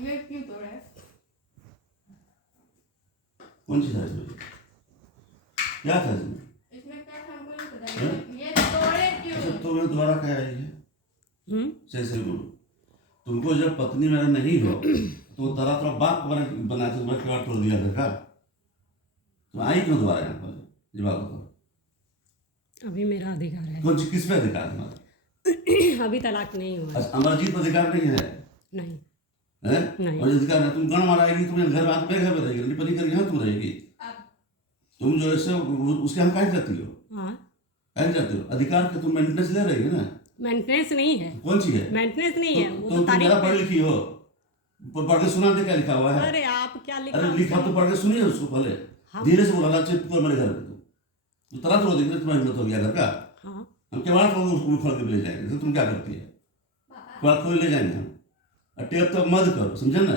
ये क्यों तोड़ा है? कौन सी था इसमें? क्या था इसमें? इसमें क्या था हमको नहीं पता। ये तोड़े क्यों? अच्छा तुमने दोबारा क्या है ये? सही सही बोलो। तुमको जब पत्नी मेरा नहीं हो तो तरह तरह बाप बना के तुम्हारे किवाड़ तोड़ दिया था क्या? तुम आई क्यों दोबारा यहाँ पर? जवाब बताओ। अभी मेरा अधिकार है। कौन सी किस पे अधिकार है तुम्हारा? अभी तलाक नहीं हुआ। अच्छा अमरजीत पर अधिकार नहीं है? नहीं है? नहीं। और अधिकार है तुम गण माराएगी, तुम्हें घर में मेरे घर में रहेगी, नहीं पनी करके यहाँ तुम रहेगी। तुम जो ऐसे उसके हम काहे जाती हो? हाँ काहे जाती हो? अधिकार के तुम मेंटेनेंस ले रही है ना? मेंटेनेंस नहीं है। कौन सी है? मेंटेनेंस नहीं है। वो तो तो तुम तारीख ज़्यादा पढ़ी लिखी हो, पढ़ के सुना दे क्या लिखा हुआ है? अरे आप क्या लिखा? अरे लिखा तो पढ़ के सुनिए उसको पहले। हाँ। धीरे से बोला चिप को मेरे घर में तो तरह तो देखते तुम्हारी हिम्मत हो गया घर का। हाँ हम के बाद उसको उखाड़ के ले जाएंगे। तो तुम क्या करती है? बात को ले जाएंगे हम। टेप तो मत करो, समझे ना?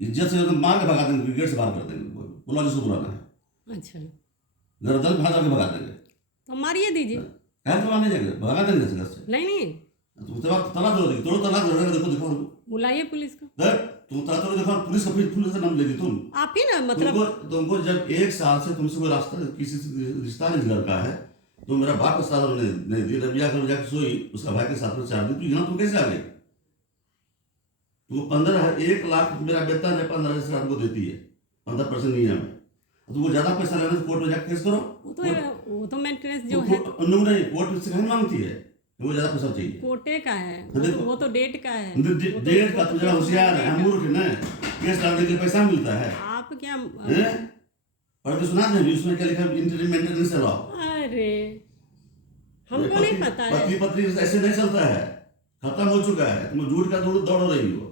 इज्जत से एकदम मार के भगा देंगे, गेट से बाहर कर देंगे। बुला जिसको बुलाना है। अच्छा गर्दन भाग के भगा देंगे। तो मारिए दीजिए। कह तो मारने जाएंगे, भगा देंगे घर से। नहीं नहीं तुम तो तलाक दो देगी, तोड़ो तलाक दो। देखो देखो बुलाइए पुलिस को। तुम तलाक दो, देखो पुलिस का पुलिस का नाम लेगी तुम। आप ही ना मतलब तुमको जब 1 साल से तुमसे कोई रास्ता किसी से रिश्ता नहीं लड़का है तो मेरा बाप का साथ नहीं दी, रबिया कर जाकर सोई उसका भाई के साथ में 4 दिन, तो यहाँ तुम कैसे आ गई? तुमको 1 लाख मेरा वेतन है, 15,000 को देती है, 15% नियम है। तुमको ज्यादा पैसा लेना तो कोर्ट में जाकर केस करो। वो तो मेंटेनेंस जो है नहीं, कोर्ट से कहीं मांगती है वो ज्यादा पैसा चाहिए। कोटे का है। वो तो डेट का है। डेट का तो जरा होशियार है, मूर्ख है ना। केस डालने के लिए पैसा मिलता है। आप क्या पढ़ के सुना नहीं उसमें क्या लिखा? Internet maintenance law. अरे हमको नहीं पता है। पति पत्नी ऐसे नहीं चलता है, खत्म हो चुका है। तुम झूठ का दौड़ रही हो।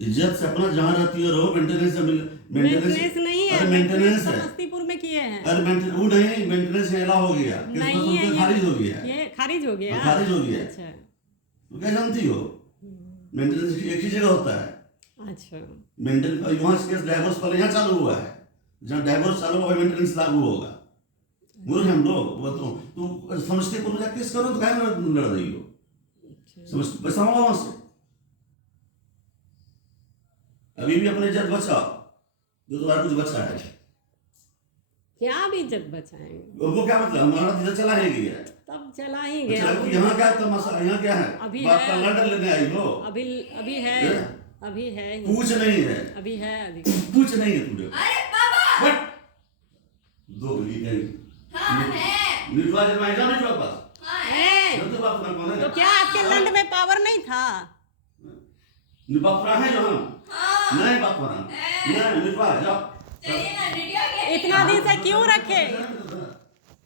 इज्जत से अपना जहाँ रहती हो रहो। मेंटेनेंस नहीं है। मेंटेनेंस है। समस्तीपुर में किए हैं। अरे वो नहीं, मेंटेनेंस एला हो गया, नहीं है, खारिज हो गया। ये खारिज हो गया। खारिज हो गया। अच्छा तो क्या जानती हो? मेंटेनेंस एक ही जगह होता है। अच्छा मेंटेनेंस वहाँ से केस डाइवोर्स पहले यहाँ चालू हुआ है। जहाँ डाइवोर्स चालू हुआ मेंटेनेंस लागू होगा। मूर्ख हम लोग। वो तो तू समस्तीपुर में जाके केस करो तो काहे लड़ रही हो? समझ पैसा मांगो वहां से। अभी भी अपने इज्जत बचाओ, जो तुम्हारा कुछ बचा है। क्या भी इज्जत बचाएंगे? वो क्या मतलब? हमारा इज्जत चला ही गया। तब चला ही गया। यहाँ क्या तमाशा? यहाँ क्या है? अभी बाप है। का लंडन लेने आई हो? अभी है। अभी है ही। पूछ नहीं है। अभी है अभी। पूछ नहीं है तुझे। अरे पापा दो गली गई। हाँ है। निर्वाचन जन्माई जाओ नहीं पास। हाँ है। तो बाप का कौन है? तो क्या आपके लंड में पावर नहीं था? बाप रहा है जो हम। हाँ नहीं बाप रहा नहीं निर्वाचन जाओ। चाहिए ना वीडियो के। इतना दिन से क्यों रखे?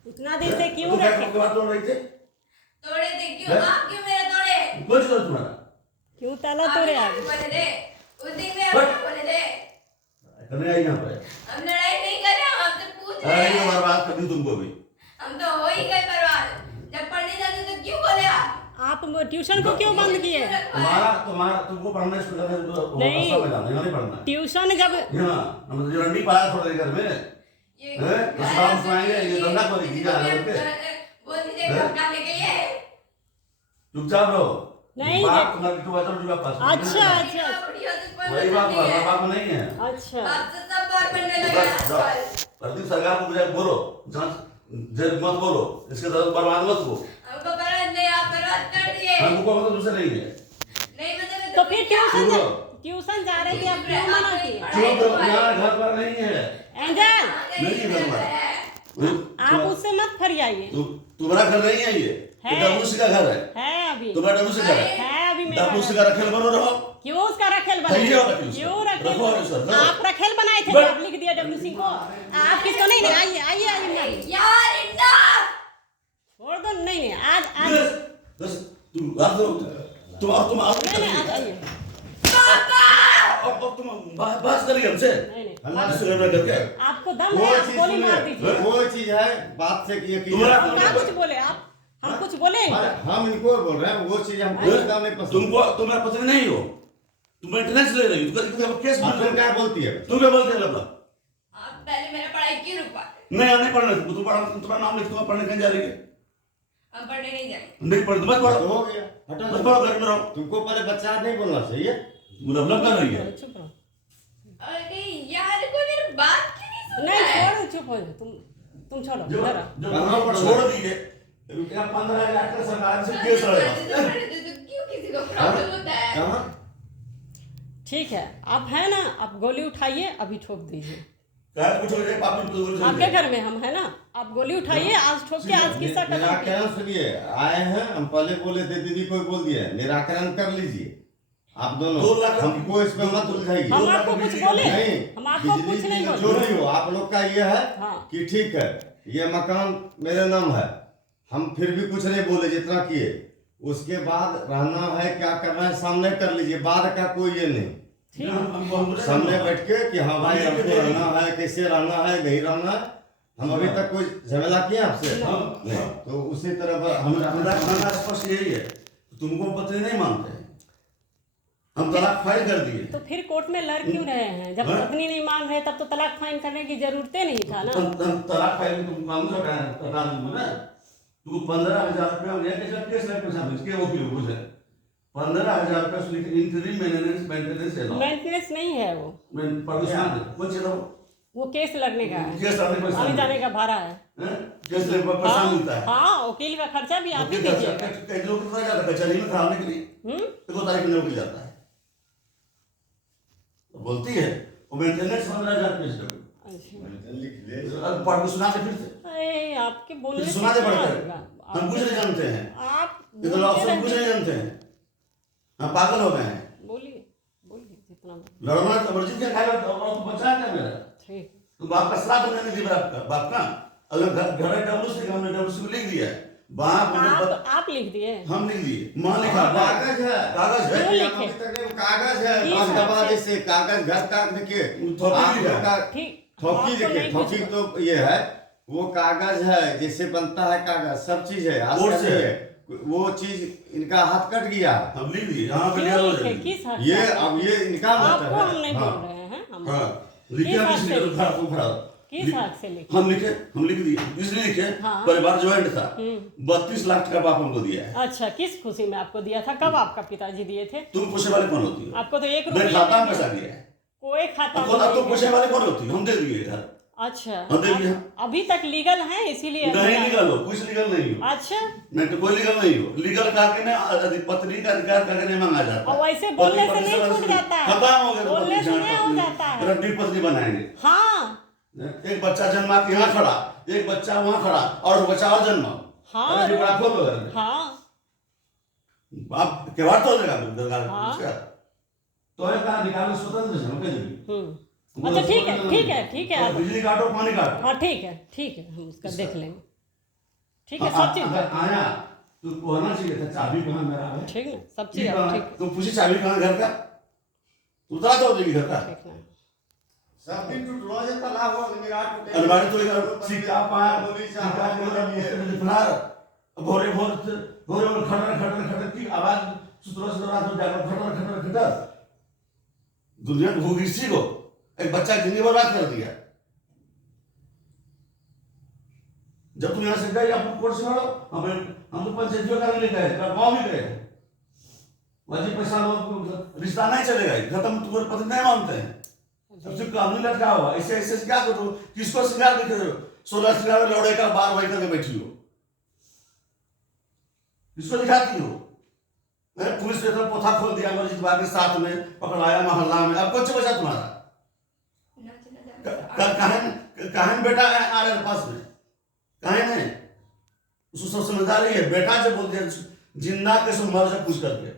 इतना दिन से क्यों रखे? बात तोड़ रही थे? तोड़े थे क्यों? आप क्यों मेरे तोड़े? कुछ तो तुम्हारा क्यों ताला तोड़े आप? बोले थे उस दिन में आपने बोले थे करने आई यहाँ पर। हम लड़ाई नहीं कर रहे, हम आपसे पूछ रहे अरे हैं। बर्बाद कर दी तुमको भी। हम तो हो ही गए बर्बाद। जब पढ़ने जाते तो क्यों बोले आप? आप ट्यूशन को क्यों बंद किए? तुम्हारा तुमको पढ़ना स्कूल में नहीं। नहीं पढ़ना। ट्यूशन जब यहाँ हम जो रंडी पाया थोड़ा देर में ये बस काम सुनाएंगे, ये धंधा करेगी किया करके। बोल दीजिए धमकाने के लिए। चुपचाप रहो। नहीं, बाप तुम्हारे तो बच्चों की बात पास। अच्छा वही बात है, बाप नहीं है। अच्छा बाप से सब बार बनने लगे आजकल। प्रदीप सरकार को बुझाए बोलो, जांच मत बोलो, इसके तरफ बर्बाद मत हो। हमको बर्बाद नहीं, आप बर्बाद कर दिए। हमको मतलब दूसरे नहीं है। नहीं मतलब तो फिर ट्यूशन जा रहे थे, आप क्यों मना किए? चुप रहो, यहाँ घर पर नहीं है। एंजल नहीं है घर पर। आप उससे मत फरियाइए। तुम्हारा घर नहीं है ये डब्लूसी का घर है। अभी तुम्हारा डब्लूसी घर है अभी मेरा डब्लूसी का रखेल बनो रहो। क्यों उसका रखेल बनाए? क्यों रखेल? आप रखेल बनाए थे, आप लिख दिया डब्ल्यूसी को। आप किसको नहीं? आइए आइए आइए यार इंदा छोड़ दो। नहीं आज बस तुम आप तुम नहीं आइए। अब तुम बात करिए हमसे। हमारे सुनने में करके आपको दम है, आप गोली मार दीजिए। वो चीज है बात से कि तुम्हारा क्या कुछ बोले आप? हम कुछ बोले? हम इनको बोल रहे हैं, वो चीज हमको एकदम नहीं पसंद। तुमको तुम्हारा पसंद नहीं हो, तुम मेंटेनेंस ले रही हो, तुम केस तुम क्या बोलती है? तुम क्या बोलते हो? लबला आप पहले मेरा पढ़ाई क्यों रुकवा? नहीं नहीं पढ़ना। तुम्हारा नाम लिख, तुम पढ़ने कहीं जा रही है? हम पढ़ने नहीं जाएंगे। नहीं पढ़ मत पढ़ो, तो हो गया, हटो मत पढ़ो, घर में रहो। तुमको पहले बच्चा नहीं बोलना चाहिए। मुलबलब कर रही है। चुप रहो। अरे यार कोई मेरी बात क्यों नहीं सुन नहीं रहा है? छोड़ो, चुप हो जाओ तुम छोड़ो जो इधर आओ। जो कहाँ पढ़ो? छोड़ दीजिए, क्या 15,000 का सरकार से केस लड़ेगा। क्यों किसी को प्रॉब्लम होता है? कहाँ? ठीक है, आप है ना, आप गोली उठाइए, अभी ठोक दीजिए। क्या कुछ हो जाए पापी तो बोल आपके घर में हम है ना, आप गोली उठाइए, आज ठोक के आज किस्सा खत्म कीजिए। निराकरण सुनिए, आए हैं हम पहले बोले थे, दीदी को बोल दिया निराकरण कर लीजिए आप दोनों। 2 लाख हमको इसमें मत उलझाइए। हम आपको कुछ बोले? नहीं, हम आपको बिजली कुछ नहीं की बोले। जो भी हो, आप लोग का ये है हाँ। कि ठीक है ये मकान मेरे नाम है, हम फिर भी कुछ नहीं बोले जितना किए। उसके बाद रहना है क्या करना है सामने कर लीजिए, बाद का कोई ये नहीं। सामने बैठ के कि हाँ भाई हमको रहना है, कैसे रहना है, नहीं रहना है। हम अभी तक कोई झमेला किए आपसे नहीं, तो उसी तरह हमारा खाना स्पष्ट यही है, तुमको पत्नी नहीं मानते हैं, हम तलाक फाइल कर दिए। तो फिर कोर्ट में लड़ क्यों रहे हैं? जब हाँ? पत्नी नहीं मान रहे तब तो तलाक फाइन करने की जरूरत नहीं था ना। तलाक फाइल में तुम काम कटा दूंगा ना, तुमको 15,000 रुपया हो गया, कैसा केस है पैसा भेज के वकील को है 15,000 रुपया सुनिए इंटरिम मेंटेनेंस है। मेंटेनेंस नहीं है वो परमिशन वो चलो वो केस लड़ने का है, केस लड़ने पैसा आने जाने का भाड़ा है। केस लड़ने पर पैसा मिलता है। हाँ, वकील का खर्चा भी आप ही वकील का दीजिएगा। कई लोग कितना जाता है कचहरी में खड़ाने के लिए, तो तारीख में वकील जाता है, तो बोलती है वो मेंटेनेंस 15,000 पेश करो। अच्छा, लिख ले। अब पढ़ को सुना दे फिर से, अरे आपके बोलने फिर से सुना दे क्या पढ़कर, होगा? हम कुछ नहीं जानते हैं, आप ये तो लोग सब बोलते कुछ नहीं जानते हैं, हम पागल हो गए हैं। बोलिए बोलिए जितना बोलिए। लड़ना तो मर्जी क्या खाएगा, तो बचा क्या मेरा, ठीक तो बाप का श्राद्ध होने नहीं दिया बाप का। अगर घर डब्ल्यू से हमने डब्ल्यू को लिख दिया है, बाप आप लिख दिए? हम लिख दिए, माँ लिखा कागज है, कागज है, क्यों लिखे? अभी तक नहीं, कागज है, किस बाद हिसाब बाद से? इससे कागज घर का देखिए थोपी आप लिखा लोग का ठीक, थोकी आपको देखिए, नहीं थोकी कुछ- तो ये है, वो कागज है जैसे बनता है कागज, सब चीज है, आज कोर्ट तक से है, वो चीज इनका हाथ कट गया। हम लिख दिए, यहाँ पे क्यों लिया हो लिखे? जाएगी। किस हक ये से? अब ये इनका आपको मतलब हम है। नहीं हाँ। बोल रहे हैं हम हाँ लिखे किस हम हक इसलिए से? तो खड़ा तुम खड़ा किस हक से लिखे? हम लिखे, हम लिख दिए, इसलिए लिखे हाँ। परिवार ज्वाइंट था, 32 लाख का बाप हमको दिया है। अच्छा, किस खुशी में आपको दिया था? कब आपका पिताजी दिए थे? तुम पूछे वाले कौन होती हो? आपको तो 1 मेरे रुपया खाता में नहीं पैसा दिया। दिया है, कोई खाता अब तो नहीं पूछे वाले कौन होती हो? हम दे दिए घर। अच्छा, हम दे दिए। अभी तक लीगल है इसीलिए नहीं लीगल हो, कुछ लीगल नहीं हो, अच्छा, नहीं तो कोई लीगल नहीं हो। लीगल करके ना पत्नी का अधिकार करके नहीं मांगा जाता। और वैसे बोलने से पति नहीं पति छूट जाता है। खत्म हो गया तो बोलने पति से जान नहीं हो जाता है। रड्डी पत्नी बनाएंगे। हाँ एक बच्चा जन्मा के यहाँ खड़ा, एक बच्चा वहाँ खड़ा, और बच्चा और जन्मा। हाँ अरे बड़ा खोल दो यार। हाँ आप केवाड़ तोड़ देगा दरगाह हाँ। उसका। तो है कहाँ निकालने स्वतंत्र है, हम कह देंगे। अच्छा, ठीक है ठीक है ठीक है और बिजली काटो पानी काटो। हाँ ठीक है हम उसका देख लेंगे। ठीक है, हाँ, सब चीज अगर आया तो कहना चाहिए था चाबी कहाँ मेरा है। ठीक है, सब ठीक चीज है, ठीक तुम पूछी चाबी कहाँ घर का, उतरा तो देगी घर का। ठीक है। सब दिन टूट रहा है, तालाब हो मेरा टूटे। अलमारी तो इधर सिक्का पाया, बोली सिक्का चाह बोले फलार, भोरे खटर की आवाज सुतरा तो जाकर खटर। दुनिया में भूख इसी को एक बच्चा जिंदगी बर्बाद कर दिया। जब तुम यहाँ से गए आप कोर्ट से लड़ो, हम तो पंचायतियों का नहीं गए, गाँव भी गए, वही पैसा रिश्ता नहीं चलेगा, खत्म। तुम्हारे पति नहीं मानते हैं, सबसे कानूनी लटका हुआ। ऐसे ऐसे क्या करो, किसको श्रृंगार दिख रहे हो? 16 श्रृंगार में लौड़े का बार वही करके बैठी हो, किसको दिखाती हो? मैंने पुलिस ने तो पोथा खोल दिया, मस्जिद बाग के साथ में पकड़ाया मोहल्ला में। अब कौन से बचा तुम्हारा? कहां बेटा है आ रहे पास में, कहां नहीं? उसको सब समझदारी है। बेटा से बोल दिया जिंदा कैसे मर से पूछ करके,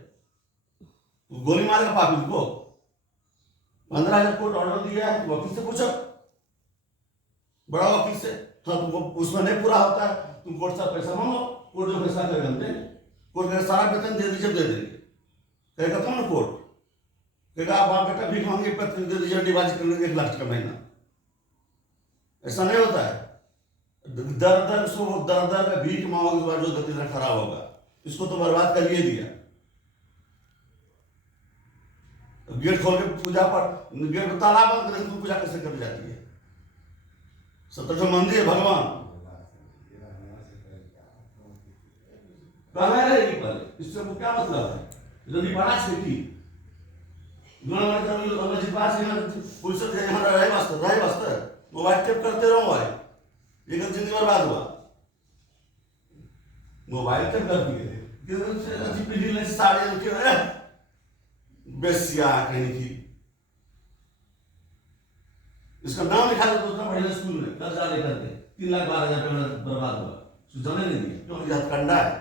गोली मार के पापी को 15,000 कोर्ट ऑर्डर दिया है, वकील से पूछो, बड़ा वकील से। हाँ तुमको उसमें नहीं पूरा होता है, तुम कोर्ट से पैसा मांगो, कोर्ट जो पैसा करेगा कोर्ट का सारा वेतन दे दीजिए, दे देंगे। कहेगा तुम ना कोर्ट कहेगा आप बेटा भीख मांगे दे दीजिए, डिपॉजिट करने 1 लाख का महीना। ऐसा नहीं होता है। दर भीख मांगोगे के बाद जो गति खराब होगा, इसको तो बर्बाद कर ही दिया। गेट खोल के पूजा पर गेट में ताला बंद करके तुम पूजा कैसे कर जाती है? 17 मंदिर भगवान इससे वो क्या मतलब है? जल्दी बड़ा खेती गुना मतलब ये अब जी पास है पुलिस से यहाँ रहे वास्ते मोबाइल टेप करते रहो भाई ये कर जिंदगी बर्बाद हुआ मोबाइल टेप कर दिए कि से अच्छी पीढ़ी ने साड़े के बेसिया कहीं की इसका नाम लिखा था दूसरा बढ़िया स्कूल में कर्जा लेकर के 3,12,000 रुपये बर्बाद हुआ सुझाने नहीं दिया क्यों ये हथकंडा है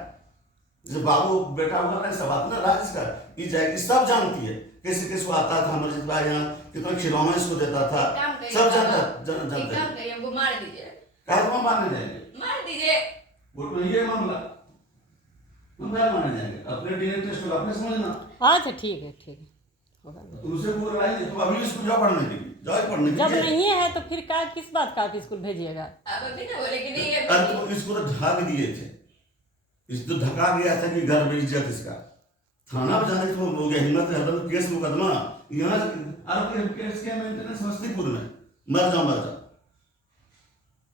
जैसे बाबू बेटा हुआ ना सब अपना राज का ये जाएगी सब जानती है कैसे कैसे आता था अमरजीत भाई यहाँ कितना खिलौना इसको देता था सब जानता है वो मार दीजिए कहा मारने जाएंगे मार दीजिए वो तो ये मामला हम क्या मारने जाएंगे अपने डीएनए टेस्ट को अपने समझना अच्छा ठीक है होगा तुमसे पूछ रहा है तो अभी इसको जाओ पढ़ने के लिए जाओ पढ़ने के जब लिए नहीं है तो फिर क्या किस बात का आप स्कूल भेजिएगा अब अभी ना बोले कि नहीं है अरे तो इसको तो ढक दिए थे इस तो ढका गया था कि घर में इज्जत इसका थाना पे जाने को हो गया हिम्मत है हरदम केस मुकदमा यहाँ अरे केस के मेंटेनेंस समस्तीपुर में मर जाओ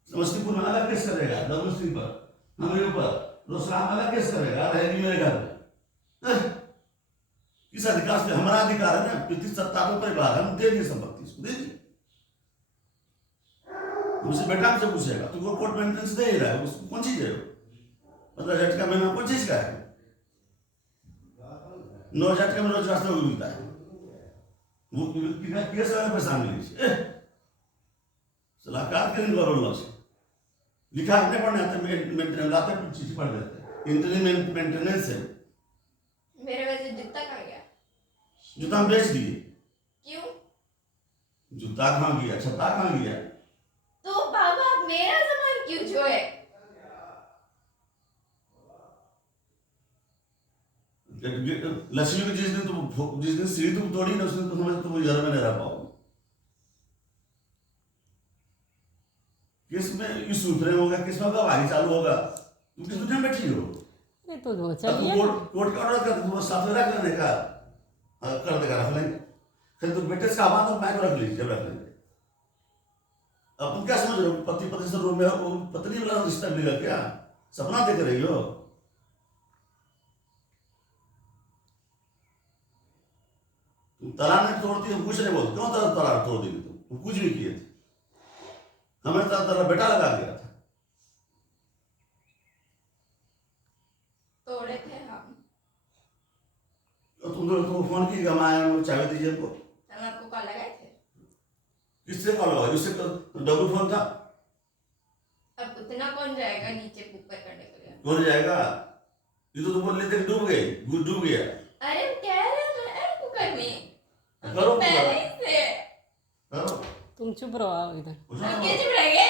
समस्तीपुर में अलग केस करेगा डब्ल्यू सिंह पर हमारे ऊपर रोसराम अलग केस करेगा रहेगी मेरे घर में किस अधिकार से हमारा अधिकार है ना पितृ सत्ता को परिवार हम दे दिए संपत्ति इसको दे दिए मुझसे बेटा हमसे पूछेगा तुमको कोर्ट मेंटेनेंस दे ही रहा है उसको कौन चीज है 15,000 का महीना कौन चीज का है 9,000 का रोज रास्ते में मिलता है वो केस वाले पैसा मिली सलाहकार के लिए बोल से लिखा अपने पढ़ने आते मेंटेनेंस लाते चीज पढ़ देते इंटरनेट मेंटेनेंस है मेरे वजह से जूता कहाँ गया जूता हम बेच दिए क्यों जूता कहाँ गया छत्ता कहाँ गया तो बाबा मेरा सामान क्यों छुए लक्ष्मी को जिस दिन सीढ़ी तुम तोड़ी ना उस दिन तो समझ तुम घर में नहीं रह पाओगे किस में इशू फ्रेम होगा किस में गवाही चालू होगा तुम किस दुनिया में बैठी हो अरे तो दो चलिए कोर्ट का ऑर्डर कर तुम साफ रख लेने का कर देगा रख लेंगे फिर तुम बेटे से आवाज और रख लीजिए जब रख लेंगे अब तुम क्या समझ रहे हो पति पति से रूम में पत्नी वाला रिश्ता मिलेगा क्या सपना देख रही हो तुम तलाक नहीं तोड़ती हम कुछ नहीं बोलते क्यों तलाक तोड़ देगी तुम कुछ नहीं किए थे हमें तेरा बेटा लगा दिया था तोड़े थे हम तो तुम फोन की गमाया चाबी दीजिए हमको हम आपको कॉल लगाए थे किससे कॉल लगा जिससे डबल फोन था अब उतना कौन जाएगा नीचे ऊपर करने के लिए कौन जाएगा ये तो तुम बोल लेते डूब गया अरे कह रहे हैं मैं को करनी करो पहले से करो तुम चुप रहो आओ इधर हम क्या चुप रहेंगे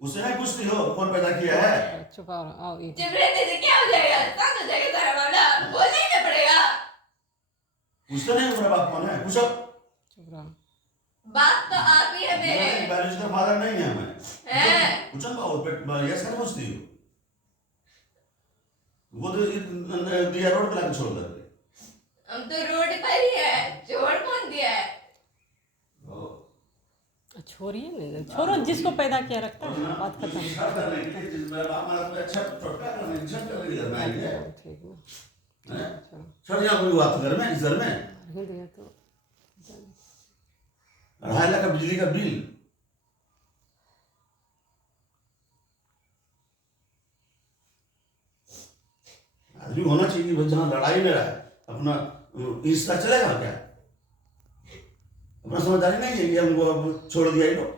उसे है कुछ नहीं हो कौन पैदा किया है चुप आओ इधर चुप रहने से क्या हो जाएगा शांत हो जाएगा सारा मामला बोलना ही ना पड़ेगा पूछते नहीं मेरा बाप कौन है पूछो चुप रहो बात तो आप ही है मेरे बैलेंस का फादर नहीं है मैं हैं पूछो ना वो यस कर पूछती हो वो तो दिया रोड पे लाके छोड़ देते हम तो रोड पर ही है छोड़ कौन दिया है छोड़िए ना छोड़ो जिसको पैदा किया रखता है बात खत्म अच्छा छोटा करने झट कर रही है ठीक है छोड़ जा कोई बात घर में इस घर में नहीं दिया तो 2.5 लाख का बिजली का बिल आदमी होना चाहिए कि जहाँ लड़ाई में रहा है अपना रिश्ता चलेगा क्या अपना समझदारी नहीं है कि हमको अब छोड़ दिया ही लोग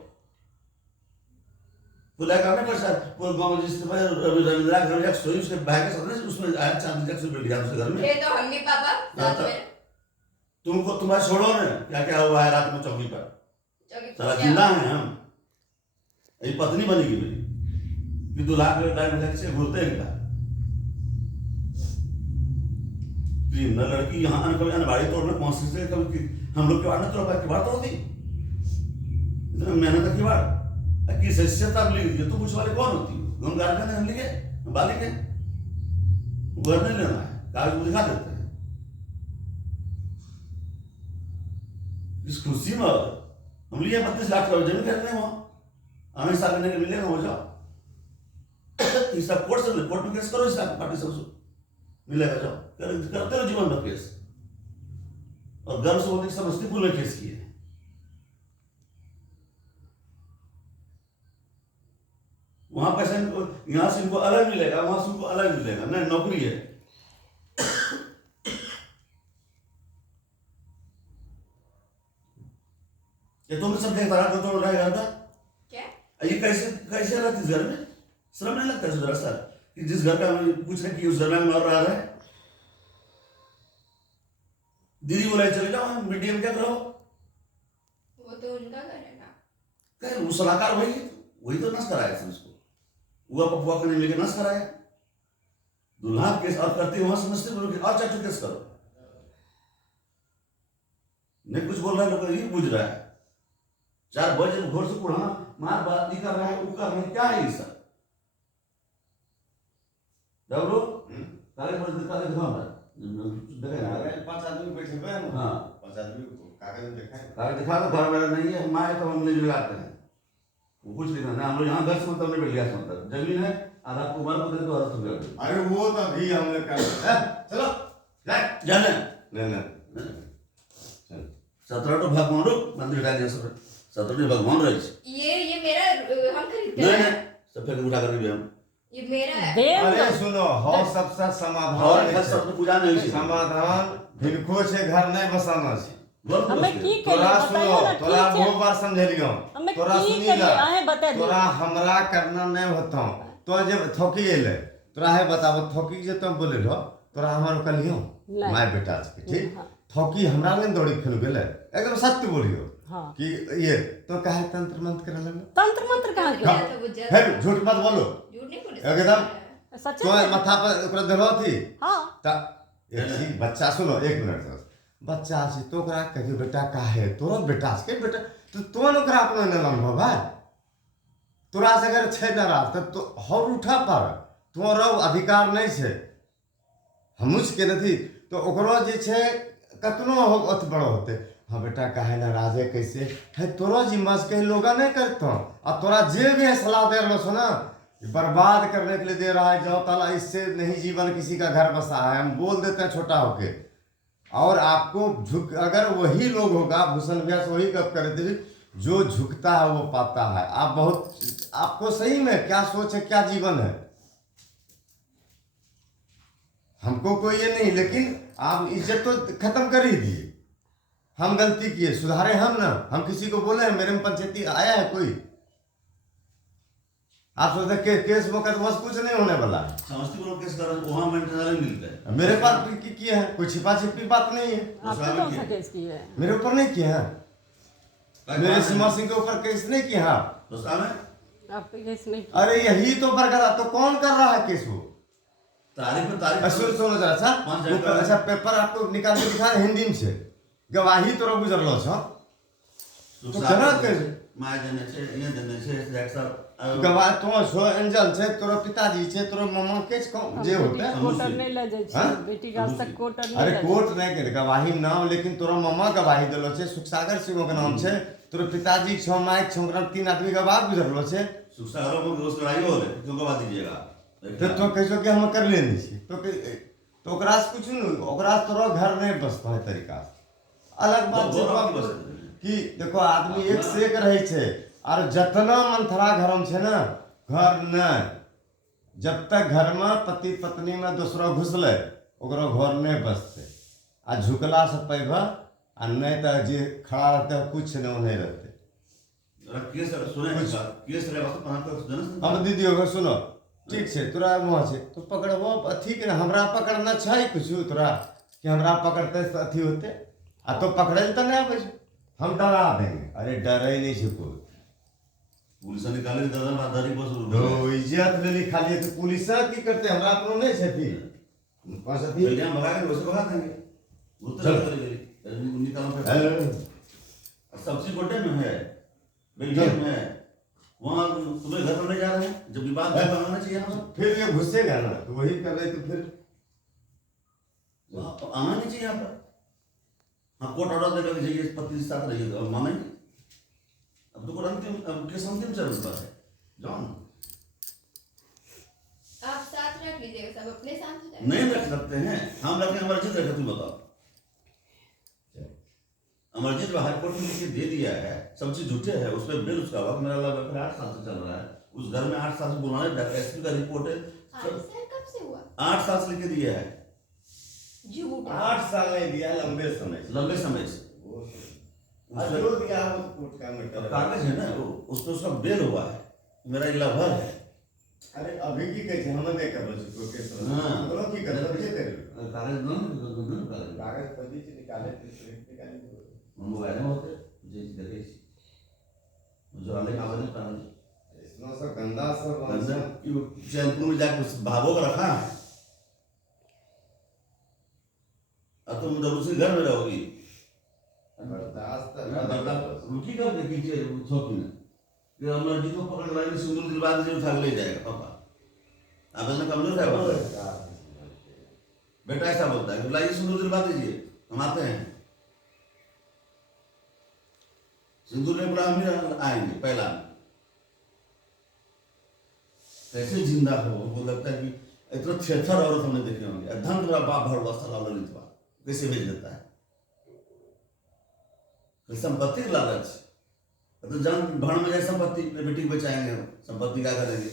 बुला करने पर सर वो गांव जिस रविंद्रा घर जाके सोई उसके भाई के साथ उसमें आया 4 बिल दिया उसके घर में ये तो हम नहीं पापा साथ में तुमको तुम्हारे छोड़ो ना क्या क्या हुआ है रात में चौकी पर सारा जिंदा है हम ये पत्नी बनेगी मेरी कि 2 लाख रुपए से घूरते हैं क्या न लड़की यहाँ कभी अनबाड़ी तोड़ना पहुंच से कभी हम लोग किवाड़ ने तोड़ किवाड़ तोड़ दी इतना मेहनत का किवाड़ किस हैसियत आप लिख दिए तो कुछ वाले कौन होती है हम गार्जियन हम लिखे बालिक है घर नहीं लेना है कागज को दिखा देते हैं इस खुशी में हम लिए 32 लाख का जमीन खरीदने वहां हमें हिसाब लेने के मिलेगा हो जाओ इसका कोर्ट में केस करो इसका पार्टी से मिलेगा, जाओ करते रहो जीवन भर केस। और गर्व से बोलते समस्तीपुर में केस किए। वहां पैसा यहाँ से इनको अलग मिलेगा, वहां से उनको अलग मिलेगा, नहीं नौकरी है। ये तुम सब देखता रहा तो रहेगा था क्या? ये कैसे कैसे रहती इस घर में? शर्म नहीं लगता जरा सा कि जिस घर का कुछ है कि उस घर में मर रहा है। दीदी बोला चले जाओ मीडिया में क्या करो, वो तो उनका घर है ना। कह वो सलाहकार वही तो नस कराया था उसको, वो पपुआ करने लेके नस कराया। दुल्हा केस और करते वहां समझते बोलो कि और चाचू केस करो, नहीं कुछ बोल रहा है लोग ये बुझ रहा है। 4 बजे घोर से कुढ़ाना मार बात नहीं कर रहा है, वो कर रहे हैं, क्या है ये सब? डबरो काले पर काले दिखाओ ना, देखा ना 5 आदमी बैठे हुए हैं। हाँ 5 आदमी को कागज में देखा है। कागज दिखा दो, घर मेरा नहीं है, हम आए तो हम नहीं लगाते हैं, वो कुछ लिखा नहीं। हम लोग यहाँ घर से मतलब नहीं बैठ गया, मतलब जमीन है आधा कुमार को दे दो आधा तुझे। अरे वो तो अभी हमने कर चलो जाने नहीं 17 तो भगवान रो मंदिर डाल दिया सब, 17 भगवान रहे ये मेरा हम खरीदते नहीं हैं। नहीं सब फिर उठा कर भी हम ये मेरा है। दे अरे सुनो हो सबसे और समाधान घर सब तो पूजा नहीं होती। समाधान भिनको छे घर नहीं बसाना छे। हमें की तोरा करिए सुनो बताइए ना, तोरा ठीक है बहुत बार समझलियो, हमें तोरा की सुनी करिए ला आहे बता दे। तोरा हमरा करना नहीं होता। तो जब थोकी एले तोरा है बताबो थोकी जे तुम बोले रहो तोरा हमारो कलियो नहीं। माय बेटा के ठीक हाँ। थोकी हमरा में दौड़ी खेल गेले एकदम सत्य बोलियो हाँ। कि ये तो काहे तंत्र मंत्र करे लगलो। तंत्र मंत्र कहाँ के? किया था वो जज। फिर झूठ मत बोलो झूठ नहीं बोले। एकदम सच तो है? माथा पर ओकरा देलो थी हाँ ता एक चीज बच्चा सुनो 1 मिनट बच्चा से तो ओकरा कहियो बेटा काहे तोरो बेटा के बेटा तो ओकरा अपना न अनुभव है तोरा से अगर छै न रात तो हर उठा पर तोरो अधिकार नहीं छै हमुच के नथी तो ओकरो जे छै कतनो हो अत बड़ो होते हाँ बेटा काहे नाराज है कैसे है तोरो जिम्मा से कहीं लोग नहीं करता और तोरा जे भी है सलाह दे रहा ना बर्बाद करने के लिए दे रहा है जो ताला इससे नहीं जीवन किसी का घर बसा है हम बोल देते हैं छोटा होके और आपको झुक अगर वही लोग होगा भूषण व्यास वही कब करे थे जो झुकता है वो पाता है। आप बहुत आपको सही में क्या सोच है क्या जीवन है हमको कोई ये नहीं लेकिन आप इज्जत तो खत्म कर ही दिए। हम गलती किए सुधारे हम ना हम किसी को बोले हैं मेरे में पंचायती आया है कोई आप सोचते केस मुकदमा से कुछ नहीं होने वाला है। समस्तीपुर केस कर वहां मेंटेनेंस मिलता है मेरे पास किए हैं कोई छिपा छिपी बात नहीं है आपने कौन सा केस किया है? मेरे ऊपर नहीं किए हैं मेरे सीमा सिंह के ऊपर केस नहीं किया है तो सामने आप पे केस नहीं किया। अरे यही तो बरकरार तो कौन कर रहा है केस वो तारीख में तारीख सुन सुनो जरा सा पाँच जगह वो ऐसा पेपर आपको निकाल के दिखा हिंदी में से गवाही तो गुजरलो छ तो केना कर माय देने से ये देने से एक साहब गवाह तो सो एंजल छे तोरो पिताजी छे तोरो मामा के जे होते कोर्टर नहीं ले जाए छी हाँ? बेटी का आज तक कोर्टर नहीं अरे ले कोर्ट नहीं के गवाही नाम लेकिन तोरो मामा गवाही देलो छे सुखसागर सिंह के नाम छे तोरो पिताजी छ माय छ ओकरा 3 आदमी गवाह गुजरलो छे सुखसागरों को दोस्त लड़ाई हो रही क्यों गवा दीजिएगा तो कैसो के हम कर लेनी छी तो ओकरा से कुछ नहीं ओकरा से तोरो घर नहीं बसता है तरीका से अलग बात वो छै आप बस कि देखो आदमी एक से एक रहे छे और जतना मंथरा घर में छे ना घर न जब तक घर में पति पत्नी में दूसरा घुसले ओकरो घर नहीं बसते आ झुकला से पैभ आ नहीं तो जे खड़ा रहते कुछ नहीं नहीं रहते केस सुने केस रे बस पांच को सुने हम दीदी अगर सुनो ठीक है तोरा वहाँ से तो पकड़बो ठीक है हमरा पकड़ना चाहिए कुछ तोरा कि हमरा पकड़ते अथी होते आ तो पकड़े तो नहीं आवे हम डरा देंगे अरे डरे नहीं छे कोई पुलिस निकाले दर्जन आधारी बस तो इज्जत लेली खाली तो पुलिस की करते हमरा अपनो नहीं छथी पांच अथी पहले हम भगा के वैसे भगा देंगे उत्तर करेंगे निकालो सबसे कोटे में है बेल्जियम में वहाँ तुम्हें घर पर नहीं जा रहे हैं जब विवाद बनाना चाहिए ना फिर ये घुसेगा ना तो वही कर रहे तो फिर आना नहीं चाहिए यहाँ पर हाँ कोर्ट ऑर्डर देकर जाइए पति के साथ रहिए अब मानेंगे अब तो कोर्ट अंतिम केस अंतिम चरण पर है जाओ आप साथ रख लीजिएगा, सब अपने साथ हो जाएगा। नहीं रख सकते हैं हम, रखें अमरजीत रखे, तुम बताओ। अमरजीत को हाई कोर्ट में लिख के दे दिया है, सब चीज झूठे है, उस पर बिल उसका वक्त मेरा लगा 8 साल से चल रहा है, उस घर में 8 साल से बुलाने जाकर एसपी का रिपोर्ट है, सर कब से हुआ? 8 साल से लिख के दिया है, झूठ। 8 साल नहीं दिया, लंबे समय से। लंबे समय से जो दिया वो कोर्ट का मैटर कागज है ना, उस पर उसका बेल हुआ है, मेरा लवर है। अरे अभी की कैसे हमें नहीं कर रहे केस हाँ। बोलो की कर रहे थे कागज दो कागज पदी से निकाले निकाले मोबाइल में होते जे देखे जो वाले कागज में पानी इसमें सब गंदा सब चैनपुर में जाकर भागो का रखा है, अब तुम जब उसी घर में रहोगी बर्दाश्त रुकी कब देखी छोटी ने कि अमरजीत को पकड़ लाएंगे, सिंदूर दिलवा दीजिए, उठा ले जाएगा पापा। आप इतना कमजोर है बेटा, ऐसा बोलता है कि लाइए सिंदूर दिलवा दीजिए, हम आते हैं। सिंदूर ने बोला हम ही आएंगे पहला। कैसे जिंदा हो, वो लगता है कि इतना छेछर औरत हमने देखे होंगे, धन मेरा बाप भर वस्ता ललित कैसे भेज देता है, संपत्ति का लालच, तो जान भाड़ में जाए संपत्ति, बेटी को बचाएंगे, संपत्ति क्या करेंगे,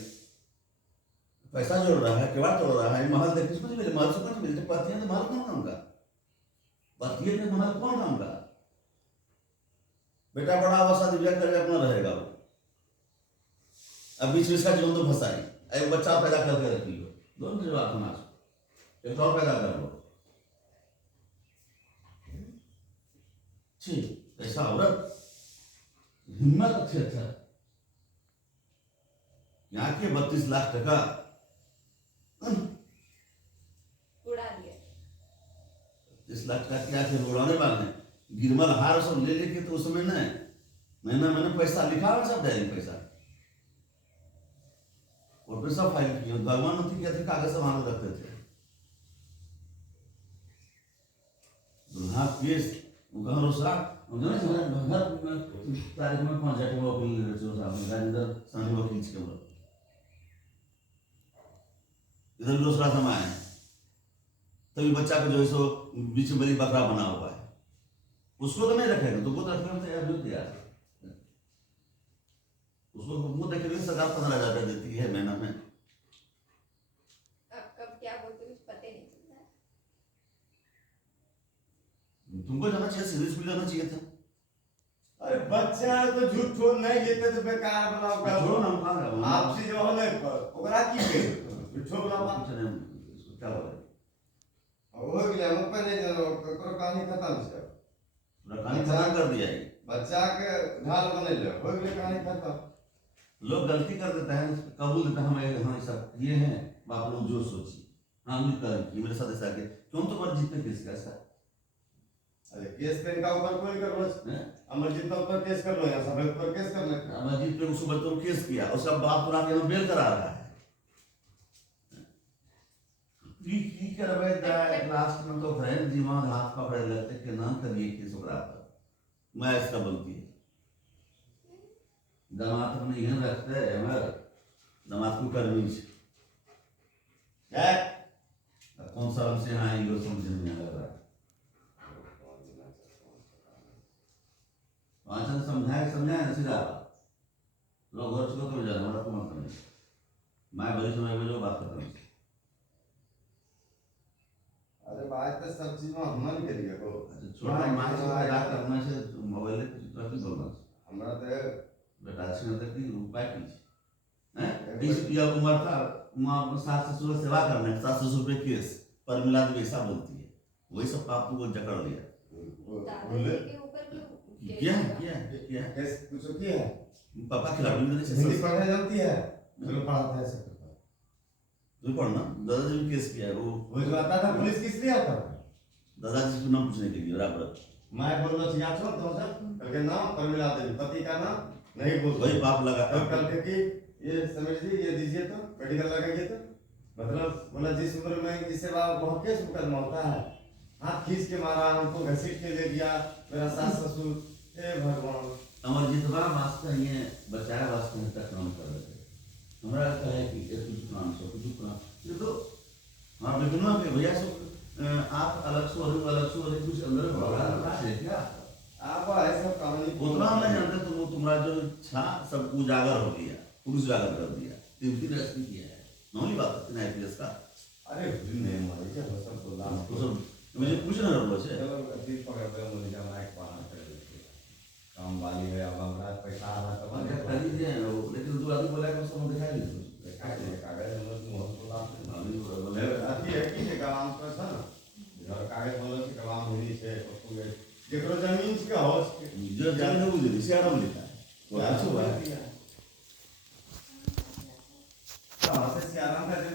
पैसा जोड़ रहा है, किवाड़ तोड़ रहा है, महल देखिए कुछ मिले, महल से कुछ मिले, पति है तो महल कौन काम का, पति है तो महल कौन काम का, बेटा बड़ा हुआ शादी ब्याह करके अपना रहेगा वो, अब बीच में इसका जीवन तो फंसाई, एक बच्चा पैदा करके रख लो, दोनों जवाब समाज एक और पैदा कर लो, ठीक ऐसा औरत हिम्मत अच्छे अच्छा यहाँ के 32 लाख टका उड़ा दिया। 30 लाख टका क्या थे उड़ाने वाले, गिरमल हार सब ले लेके, तो उसमें न महीना मैंने पैसा लिखा हुआ, सब डायरी पैसा और पैसा फाइल किया, भगवान नहीं किया थे, कागज सामान रखते थे, दुल्हा केस घर रोसरा घर तारीख में 5 जाके वकील राजेंद्र सानी वकील के बोला इधर दूसरा समय है, तभी बच्चा को जो है सो बीच में बड़ी बकरा बना हुआ है, उसको तो नहीं रखेगा, तो वो रखने में तैयार नहीं तैयार, उसको मुंह देखे भी सरकार 15,000 रुपया देती है महीना में। अब कब क्या बोलते कुछ पता नहीं चलता है। तुमको जाना चाहिए, सीरीज भी जाना चाहिए था। अरे बच्चा तो झूठ छोड़ नहीं लेते तो बेकार बनाओ का छोड़ो ना, हम कहाँ गए? आपसे जो होले ओकरा की के झूठ बनाओ कुछ नहीं, इसको क्या बोले, हो गया हम पर नहीं जानो करो कहानी खत्म से पूरा कहानी खत्म कर दिया है। बच्चा के ढाल बने ले हो गया कहानी खत्म। लोग गलती कर देता है, कबूल देता है, हम सब ये हैं, बाप लोग जो सोची हाँ मुझे कर मेरे साथ ऐसा के क्यों तो पर जीतने किस कैसा, अरे केस पे इनका ऊपर कोई कर लो, अमरजीत पर ऊपर केस कर लो या सब पर केस कर ले। अमरजीत पे उसको बच्चों केस किया, उसका बाप पूरा के बेल करा रहा है, की करबे द लास्ट में तो फ्रेंड दिमाग हाथ पकड़ लेते कि ना करिए केस ओकरा पर, मैं इसका बोलती है दामाद को नहीं रखते हमारे दामाद को करनी है कौन सा हमसे हाँ ये समझ में आ रहा है, वाचन समझाए सीधा लोग और चलो तो जाना हमारा मत करना, मैं बड़ी समय में जो बात करता हूँ। अरे बात तो सब चीज में हमन के लिए को छोटा माइक से बात करना से मोबाइल पे कुछ बोलना हमरा तो बेटा से तक की उपाय कीजिए हैं 20 या उम्र था मां सास ससुर सेवा करने, सास ससुर पे केस पर मिला तो ऐसा बोलती है, वही सब पाप को जकड़ लिया, दादाजी के ऊपर क्यों क्या केस कुछ किया है पापा खिलाड़ी ने हिंदी पढ़ने जानती है जो पढ़ाता है सब तो पढ़ना, दादाजी ने केस किया है वो जो आता था पुलिस किस लिए आता था, दादाजी को नाम पूछने के लिए बराबर मैं बोल रहा था छोड़ दो सर कल के नाम पर मिला दे पति का नाम नहीं बोल वही पाप लगा तब कल के कि ये समझिए ये दीजिए तो मेडिकल लगाइए तो मतलब बोला जिस उम्र में जिससे वहाँ केस मुकदमा होता है, हाथ खींच के मारा, हमको घसीट के ले गया मेरा सास ससुर, हे भगवान। अमरजीत वास्ते ये बचाया वास्ते तक काम कर रहे थे, हमारा कहता है कि कुछ काम सो कुछ काम ये तो हाँ लेकिन ना कि भैया सब आप अलग से हो रहे कुछ अंदर भगवान है क्या आप ऐसा कहानी उतना हम नहीं जानते तो वो तुम्हारा जो था सब उजागर हो गया पुरुष उजागर कर दिया 3 रस्ती किया है नॉर्मली बात है ना आईपीएस का अरे नहीं मारे क्या वो सब बोला तो सब मुझे कुछ ना रहा बस चलो अभी पकड़ पे मुझे जमा एक पाना कर देते काम वाली है अब हमारा पैसा आ रहा तो क्या कर दीजिए लेकिन दो आदमी बोला कि सब दिखाई दे कागज हम लोग बोला अथी है कि काम पर था ना घर कागज बोला कि काम होनी है तो जेकरो जमीन के हाउस जो जाने हो मुझे सियारा में लिखा है वो अच्छा हुआ है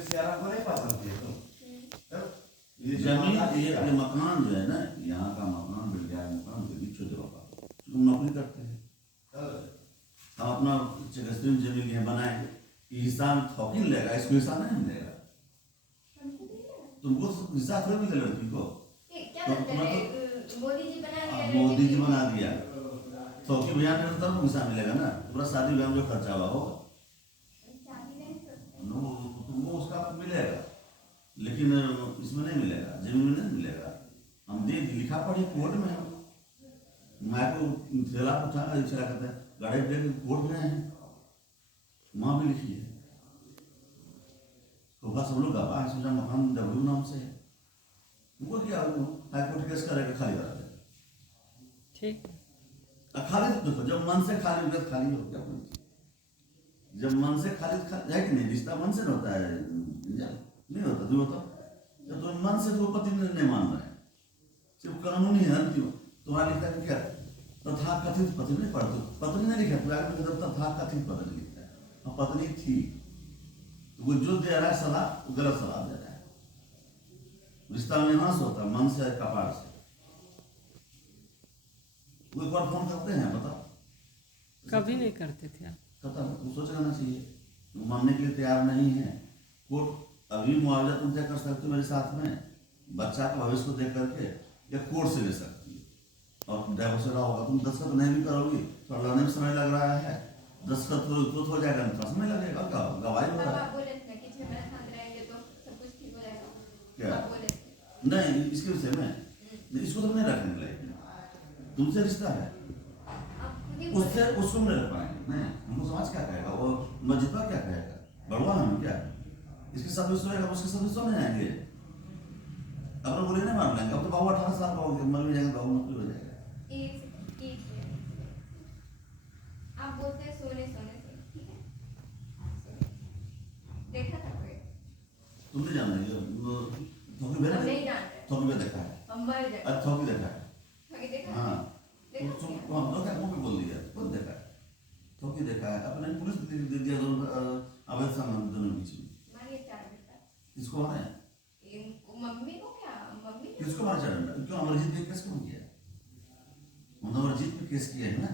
सियारा को नहीं पसंद है तुम ये जमीन ये मकान जो है ना यहाँ का मकान मिल गया मकान के बीच छोटे बाबा तुम नौकरी करते हैं हम अपना चिकित्सा जमीन यहाँ बनाए ये हिसाब थोकी लेगा इसको हिसाब नहीं मिलेगा तुमको हिसाब थोड़ी मिलेगा लड़की को क्या करते हैं मोदी जी बना दिया मोदी जी बना दिया थोकी बयान करता तब हिसाब मिलेगा ना पूरा शादी ब्याह में जो खर्चा हुआ होगा तुमको उसका मिलेगा लेकिन इसमें नहीं मिलेगा जमीन में नहीं मिलेगा हम दे लिखा पढ़ी कोर्ट में हम मैं को थैला उठा चला करते गाड़ी दे कोर्ट में है वहाँ भी लिखी है तो बस हम लोग गवाह है सोचा मकान डब्ल्यू नाम से है उनको क्या हाई कोर्ट केस करेगा खाली करा देगा ठीक खाली तो देखो जब मन से खाली होगा खाली हो गया कोई चीज जब मन से खाली है कि नहीं रिश्ता मन से न होता है नहीं होता तू बताओ जब तुम मन से तो पति नहीं मान रहा है सिर्फ कानूनी है अंतिम तुम्हारा लिखता है क्या तथा कथित पत्नी नहीं पढ़ते पत्नी नहीं लिखा तो आगे में तथा कथित पत्नी लिखता है और पत्नी थी तो वो जो दे रहा है सलाह वो गलत सलाह दे रहा है रिश्ता में यहाँ से होता है मन से कपार से वो एक बार फोन करते हैं बताओ कभी नहीं करते थे आप खत्म तुम सोच लेना चाहिए मानने के लिए तैयार नहीं है कोर्ट अभी मुआवजा तुम तय कर सकते हो मेरे साथ में बच्चा का भविष्य को देख करके या कोर्ट से ले सकती है और डाइवोर्स हो रहा होगा तुम दस्तखत नहीं भी करोगी तो लड़ने में समय लग रहा है दस्तखत तो हो जाएगा नहीं समय लगेगा क्या गवाही हो रहा है आप बोले थे कि 6 महीने साथ रहेंगे तो सब कुछ ठीक हो जाएगा क्या आप बोले थे नहीं इसके विषय में इसको तो नहीं रखने मिलेगी तुमसे रिश्ता है आप खुद ही उससे उसको नहीं रख पाएंगे नहीं हमको समाज क्या कहेगा वो मस्जिद क्या कहेगा बड़वा हम क्या इसके सदस्य होगा उसके सदस्य नहीं आएंगे अपना बोले नहीं मान लेंगे अब तो बाबू 18 साल का हो गया मर भी जाएगा बाबू नौकरी हो जाएगा एक आप बोलते हैं सोने से ठीक है देखा था कोई तुम नहीं जान रहे थोकी हम भी नहीं जानते थोकी भी देखा है हम मर जाए अरे थोकी देखा है आगे देखा हाँ देखा तुम हम लोग क्या मुंह पे बोल दिया खुद देखा है थोकी देखा है अपने पुलिस दे दिया अवैध संबंध दोनों बीच में मारिए 4 बेटा किसको मारे मम्मी को क्या मम्मी किसको मारा चढ़ा क्यों अमरजीत पे केस क्यों किया उन्होंने अमरजीत पे केस किया है ना